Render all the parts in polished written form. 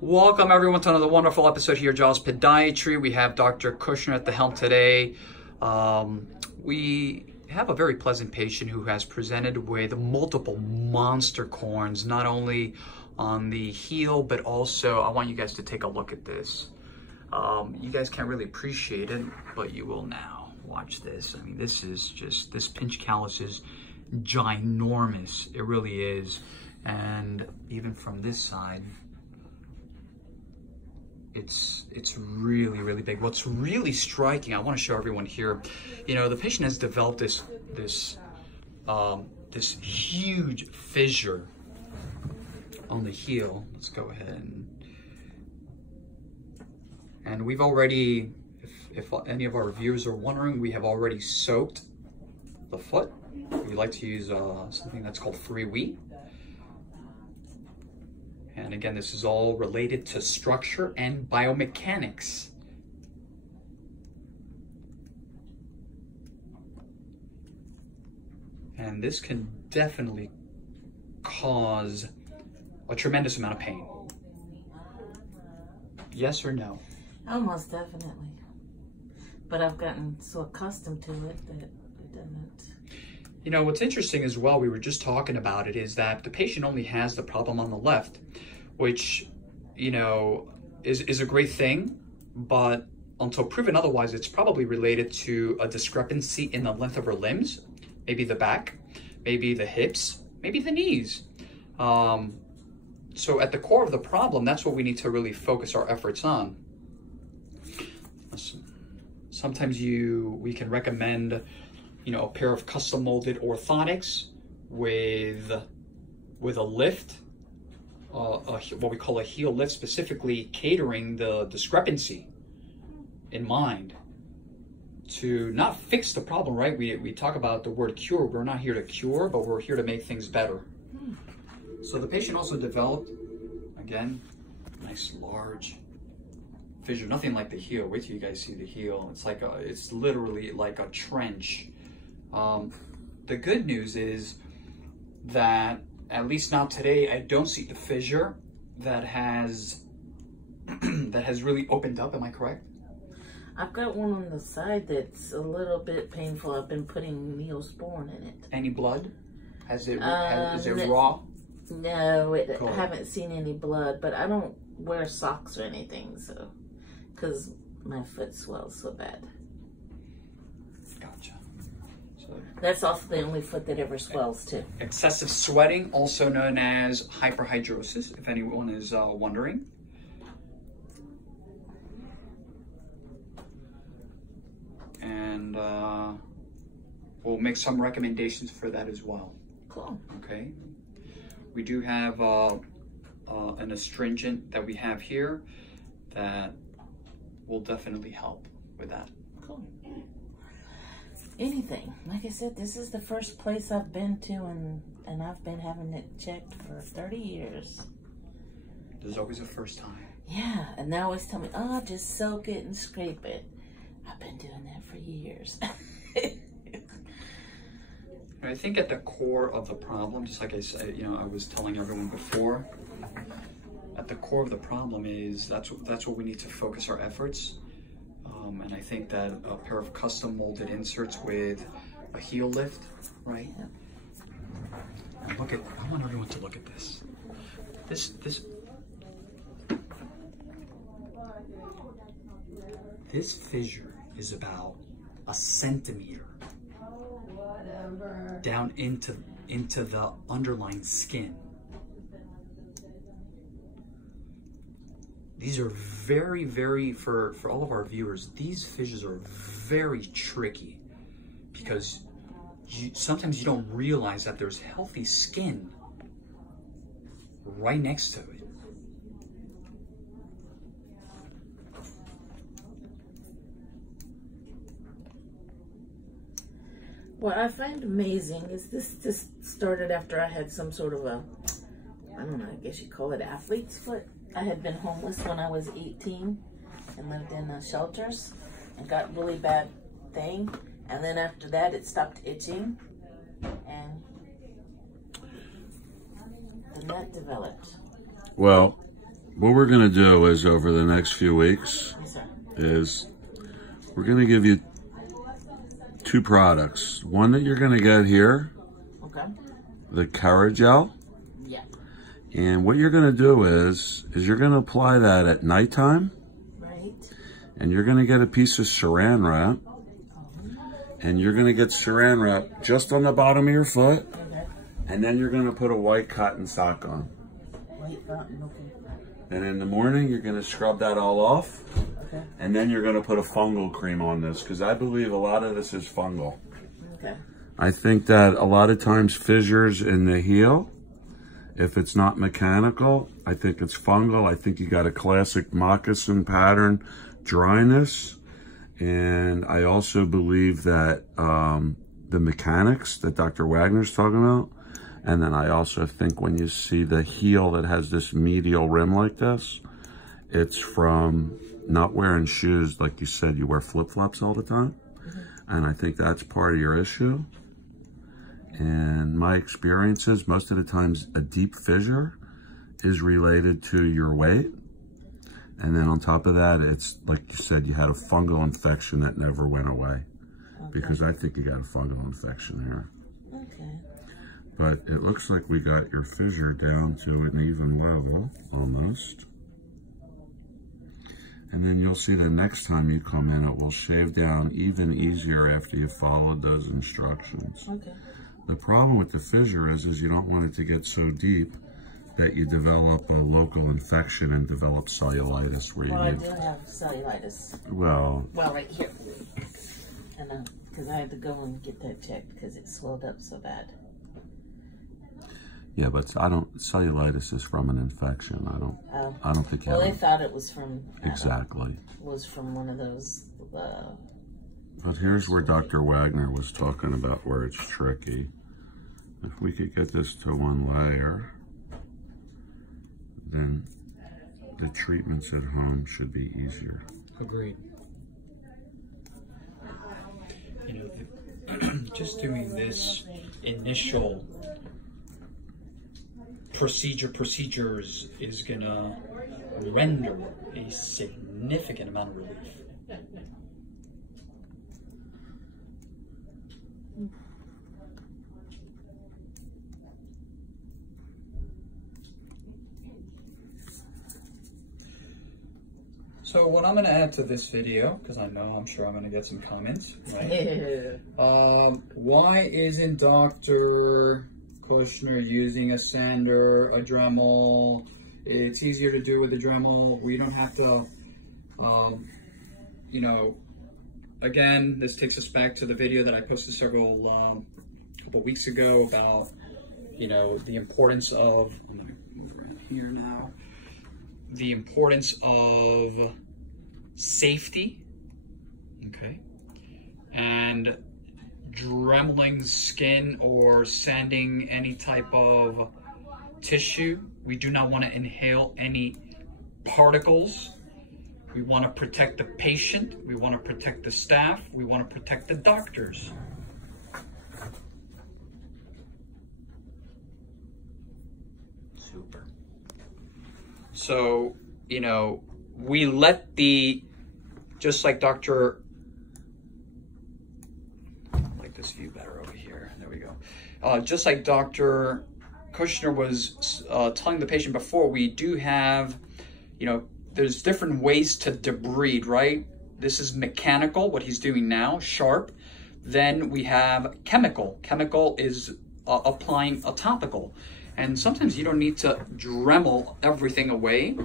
Welcome everyone to another wonderful episode here, Jaws Podiatry. We have Dr. Kushner at the helm today. We have a very pleasant patient who has presented with multiple monster corns, not only on the heel, but also, I want you guys to take a look at this. You guys can't really appreciate it, but you will now. Watch this. I mean, this is just, this pinch callus is ginormous. It really is. And even from this side, it's really, really big. What's really striking, I want to show everyone here, you know, the patient has developed this huge fissure on the heel. Let's go ahead and we've already, if any of our viewers are wondering, we have already soaked the foot. We like to use something that's called free wheat. And again, this is all related to structure and biomechanics. And this can definitely cause a tremendous amount of pain. Yes or no? Almost definitely. But I've gotten so accustomed to it that it doesn't. You know, what's interesting as well, we were just talking about it, is that the patient only has the problem on the left, which, you know, is a great thing, but until proven otherwise, it's probably related to a discrepancy in the length of her limbs, maybe the back, maybe the hips, maybe the knees. So at the core of the problem, that's what we need to really focus our efforts on. Sometimes we can recommend, you know, a pair of custom molded orthotics with a lift, what we call a heel lift, specifically catering the discrepancy in mind to not fix the problem, right? We talk about the word cure. We're not here to cure, but we're here to make things better. So the patient also developed, again, nice large fissure, nothing like the heel. Wait till you guys see the heel. It's literally like a trench. The good news is that, at least not today, I don't see the fissure that has really opened up. Am I correct? I've got one on the side that's a little bit painful. I've been putting Neosporin in it. Any blood? Is it raw? No, Cool. I haven't seen any blood, but I don't wear socks or anything, so, because my foot swells so bad. Gotcha. So, that's also the only foot that ever swells too. excessive sweating, also known as hyperhidrosis, if anyone is wondering. And we'll make some recommendations for that as well. Cool. Okay. We do have an astringent that we have here that will definitely help with that. Cool. Anything. Like I said, this is the first place I've been to, and I've been having it checked for 30 years. There's always a first time. Yeah, and they always tell me, oh, just soak it and scrape it. I've been doing that for years. I think at the core of the problem, just like I said, you know, I was telling everyone before, at the core of the problem is that's what we need to focus our efforts. And I think that a pair of custom molded inserts with a heel lift, right? Yeah. And look at, I want everyone to look at this. This fissure is about a centimeter down into the underlying skin. These are very, very, for all of our viewers, these fissures are very tricky because sometimes you don't realize that there's healthy skin right next to it. What I find amazing is this started after I had some sort of a, I don't know, I guess you call it athlete's foot. I had been homeless when I was 18 and lived in shelters and got really bad thing. And then after that, it stopped itching and the nut developed. Well, what we're going to do is over the next few weeks is we're going to give you 2 products. One that you're going to get here, the Caragel. Yeah. And what you're going to do is you're going to apply that at nighttime. Right. And you're going to get a piece of saran wrap. And you're going to get saran wrap just on the bottom of your foot. Okay. And then you're going to put a white cotton sock on. White cotton, okay. And in the morning, you're going to scrub that all off. Okay. And then you're going to put a fungal cream on this, because I believe a lot of this is fungal. Okay. I think that a lot of times fissures in the heel, if it's not mechanical, I think it's fungal. I think you got a classic moccasin pattern dryness. And I also believe that the mechanics that Dr. Wagner's talking about. And then I also think when you see the heel that has this medial rim like this, it's from not wearing shoes. Like you said, you wear flip-flops all the time. And I think that's part of your issue. And my experience is most of the times a deep fissure is related to your weight. And then on top of that, it's like you said, you had a fungal infection that never went away. Because I think you got a fungal infection here. Okay. But it looks like we got your fissure down to an even level, almost. And then you'll see the next time you come in, it will shave down even easier after you followed those instructions. Okay. The problem with the fissure is you don't want it to get so deep that you develop a local infection and develop cellulitis where Well, I you do have cellulitis. Well, right here. And because I had to go and get that checked because it swelled up so bad. yeah, but cellulitis is from an infection. I don't think you Well, have they thought it was from... exactly. Was from one of those... But here's where Dr. Wagner was talking about where it's tricky. If we could get this to one layer, then the treatments at home should be easier. Agreed. You know, just doing this initial procedures is gonna render a significant amount of relief. So what I'm going to add to this video, because I'm sure I'm going to get some comments, right? Why isn't Dr. Kushner using a sander, a Dremel? It's easier to do with a Dremel. We don't have to, you know, again, this takes us back to the video that I posted couple weeks ago about, you know, the importance of, I'm going to move around here now, the importance of safety, okay, and dremeling skin or sanding any type of tissue. We do not want to inhale any particles. We want to protect the patient. We want to protect the staff. We want to protect the doctors. Super. So, you know, we let just like Dr. I like this view better over here. There we go. Just like Dr. Kushner was telling the patient before, we do have, you know, there's different ways to debride, right? This is mechanical, what he's doing now, sharp. Then we have chemical. Chemical is applying a topical. And sometimes you don't need to Dremel everything away.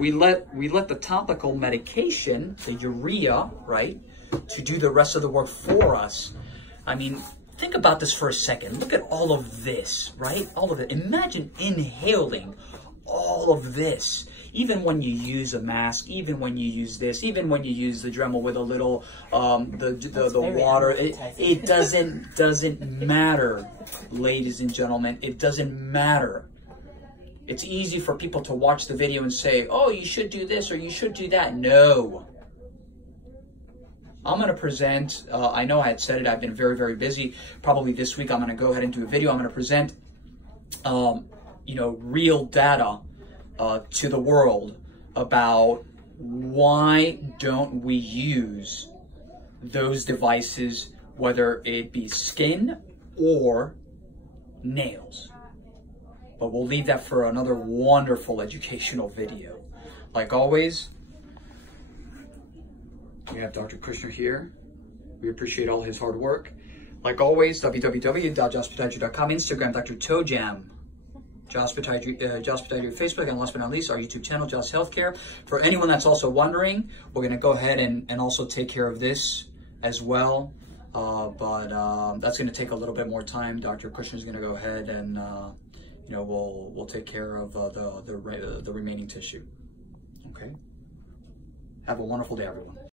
We let the topical medication, the urea, right, to do the rest of the work for us. I mean, think about this for a second. Look at all of this, right? All of it. Imagine inhaling all of this. Even when you use a mask, even when you use this, even when you use the Dremel with a little the water, it doesn't matter, ladies and gentlemen. It doesn't matter. It's easy for people to watch the video and say, "Oh, you should do this or you should do that." No. I'm going to present. I know I had said it. I've been very, very busy. Probably this week I'm going to go ahead and do a video. I'm going to present, you know, real data to the world about why don't we use those devices, whether it be skin or nails. But we'll leave that for another wonderful educational video. Like always, we have Dr. Kushner here. We appreciate all his hard work. Like always, www.josspodiatry.com, Instagram, Dr. ToeJam, Joss Podiatry, Facebook, and last but not least, our YouTube channel, Joss Healthcare. For anyone that's also wondering, we're going to go ahead and also take care of this as well. But that's going to take a little bit more time. Dr. Kushner is going to go ahead and, we'll take care of the remaining tissue. Okay? Have a wonderful day, everyone.